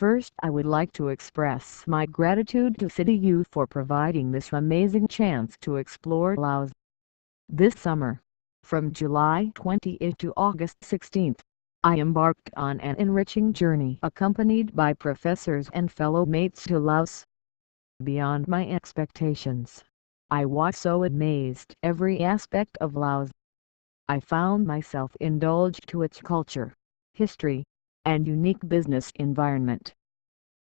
First, I would like to express my gratitude to City Youth for providing this amazing chance to explore Laos. This summer, from July 20th to August 16th, I embarked on an enriching journey accompanied by professors and fellow mates to Laos. Beyond my expectations, I was so amazed every aspect of Laos. I found myself indulged to its culture, history, and unique business environment.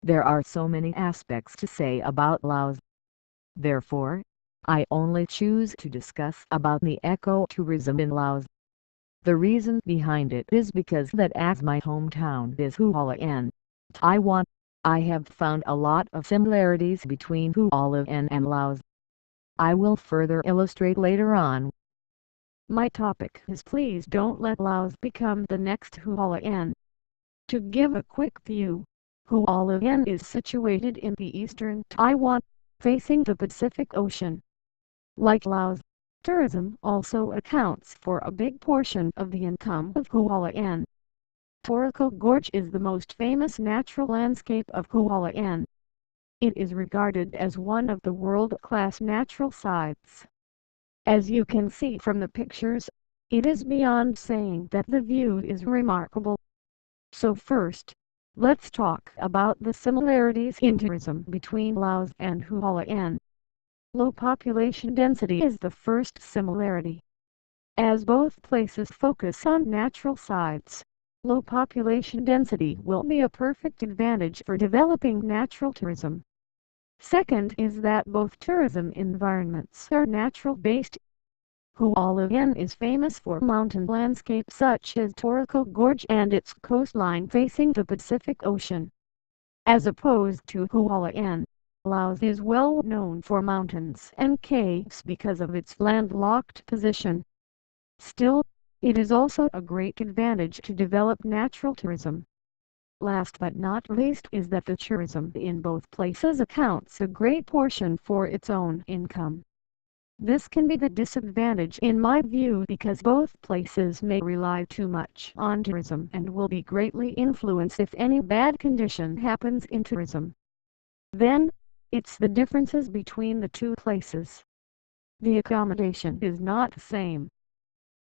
There are so many aspects to say about Laos. Therefore, I only choose to discuss about the eco-tourism in Laos. The reason behind it is because that as my hometown is Hualien, Taiwan, I have found a lot of similarities between Hualien and Laos. I will further illustrate later on. My topic is please don't let Laos become the next Hualien. To give a quick view, Hualien is situated in the eastern Taiwan, facing the Pacific Ocean. Like Laos, tourism also accounts for a big portion of the income of Hualien. Toriko Gorge is the most famous natural landscape of Hualien. It is regarded as one of the world-class natural sites. As you can see from the pictures, it is beyond saying that the view is remarkable. So first, let's talk about the similarities in tourism between Laos and Hualien. Low population density is the first similarity. As both places focus on natural sites, low population density will be a perfect advantage for developing natural tourism. Second is that both tourism environments are natural-based. Hualien is famous for mountain landscapes such as Toriko Gorge and its coastline facing the Pacific Ocean. As opposed to Hualien, Laos is well known for mountains and caves because of its landlocked position. Still, it is also a great advantage to develop natural tourism. Last but not least is that the tourism in both places accounts a great portion for its own income. This can be the disadvantage in my view because both places may rely too much on tourism and will be greatly influenced if any bad condition happens in tourism. Then, it's the differences between the two places. The accommodation is not the same.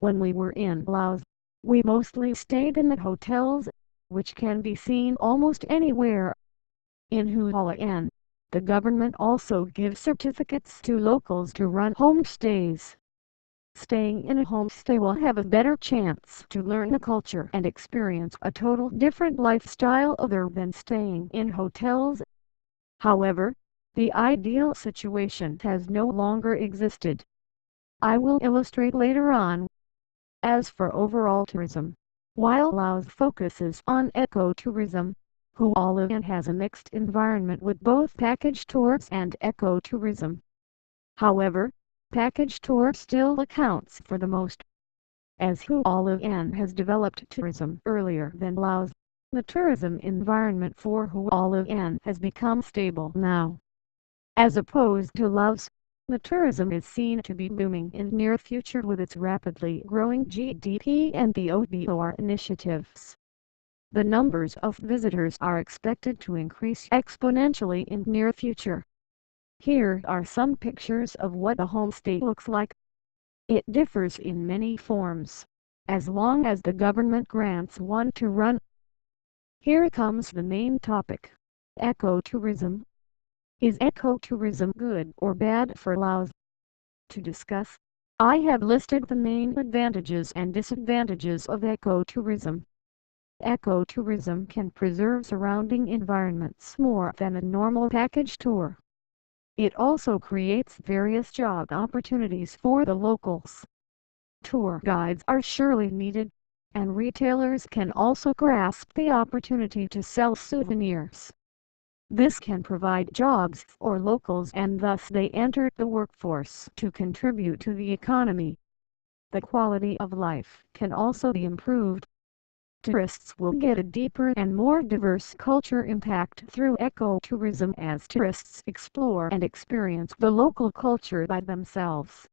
When we were in Laos, we mostly stayed in the hotels, which can be seen almost anywhere. In Hualien, the government also gives certificates to locals to run homestays. Staying in a homestay will have a better chance to learn the culture and experience a total different lifestyle other than staying in hotels. However, the ideal situation has no longer existed. I will illustrate later on. As for overall tourism, while Laos focuses on ecotourism, Hualien has a mixed environment with both package tours and ecotourism. However, package tour still accounts for the most. As Hualien has developed tourism earlier than Laos, the tourism environment for Hualien has become stable now. As opposed to Laos, the tourism is seen to be booming in the near future with its rapidly growing GDP and the OBOR initiatives. The numbers of visitors are expected to increase exponentially in the near future. Here are some pictures of what a homestay looks like. It differs in many forms, as long as the government grants one to run. Here comes the main topic: ecotourism. Is ecotourism good or bad for Laos? To discuss, I have listed the main advantages and disadvantages of ecotourism. Ecotourism can preserve surrounding environments more than a normal package tour. It also creates various job opportunities for the locals. Tour guides are surely needed, and retailers can also grasp the opportunity to sell souvenirs. This can provide jobs for locals and thus they enter the workforce to contribute to the economy. The quality of life can also be improved. Tourists will get a deeper and more diverse culture impact through ecotourism as tourists explore and experience the local culture by themselves.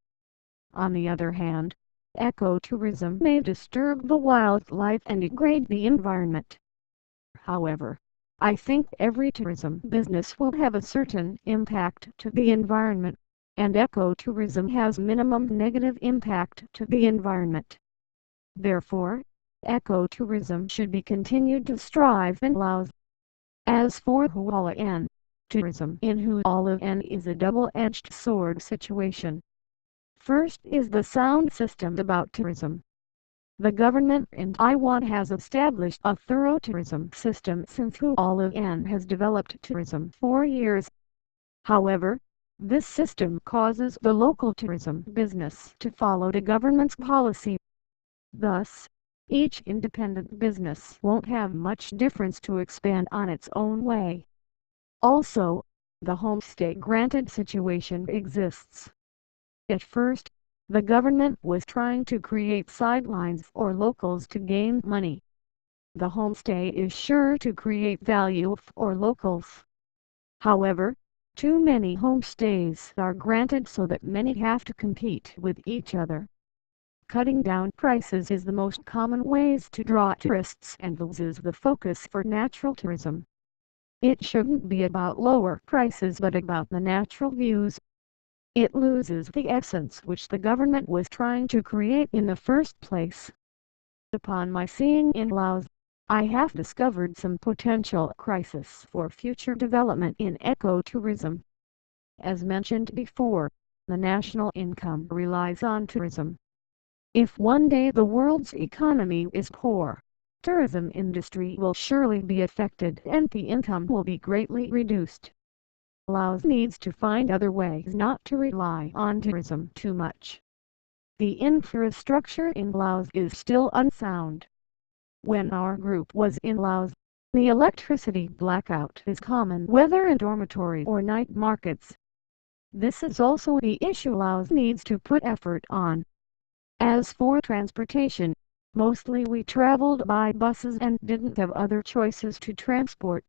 On the other hand, ecotourism may disturb the wildlife and degrade the environment. However, I think every tourism business will have a certain impact to the environment, and ecotourism has minimum negative impact to the environment. Therefore, ecotourism should be continued to strive in Laos. As for Hualien, tourism in Hualien is a double-edged sword situation. First is the sound system about tourism. The government in Taiwan has established a thorough tourism system since Hualien has developed tourism for years. However, this system causes the local tourism business to follow the government's policy. Thus, each independent business won't have much difference to expand on its own way. Also, the homestay granted situation exists. At first, the government was trying to create sidelines for locals to gain money. The homestay is sure to create value for locals. However, too many homestays are granted so that many have to compete with each other. Cutting down prices is the most common ways to draw tourists and loses the focus for natural tourism. It shouldn't be about lower prices but about the natural views. It loses the essence which the government was trying to create in the first place. Upon my seeing in Laos, I have discovered some potential crisis for future development in ecotourism. As mentioned before, the national income relies on tourism. If one day the world's economy is poor, tourism industry will surely be affected and the income will be greatly reduced. Laos needs to find other ways not to rely on tourism too much. The infrastructure in Laos is still unsound. When our group was in Laos, the electricity blackout is common whether in dormitories or night markets. This is also the issue Laos needs to put effort on. As for transportation, mostly we traveled by buses and didn't have other choices to transport.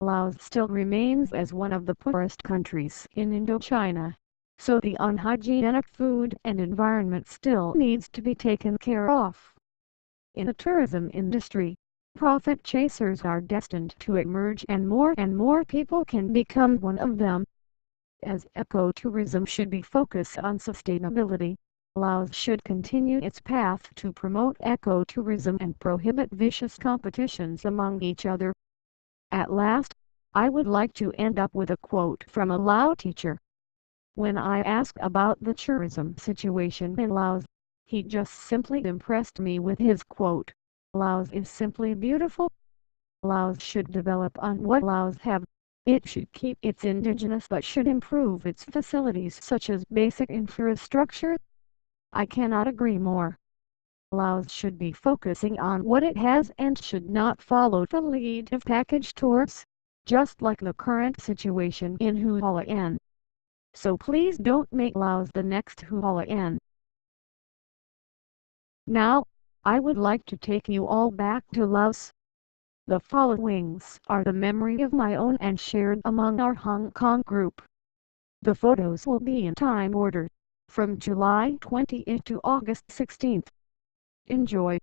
Laos still remains as one of the poorest countries in Indochina, so the unhygienic food and environment still needs to be taken care of. In the tourism industry, profit chasers are destined to emerge and more people can become one of them. As ecotourism should be focused on sustainability, Laos should continue its path to promote ecotourism and prohibit vicious competitions among each other. At last, I would like to end up with a quote from a Lao teacher. When I asked about the tourism situation in Laos, he just simply impressed me with his quote, "Laos is simply beautiful." Laos should develop on what Laos have. It should keep its indigenous but should improve its facilities such as basic infrastructure. I cannot agree more. Laos should be focusing on what it has and should not follow the lead of package tours, just like the current situation in Hualien. So please don't make Laos the next Hualien. Now, I would like to take you all back to Laos. The followings are the memory of my own and shared among our Hong Kong group. The photos will be in time order, from July 20th to August 16th. Enjoy.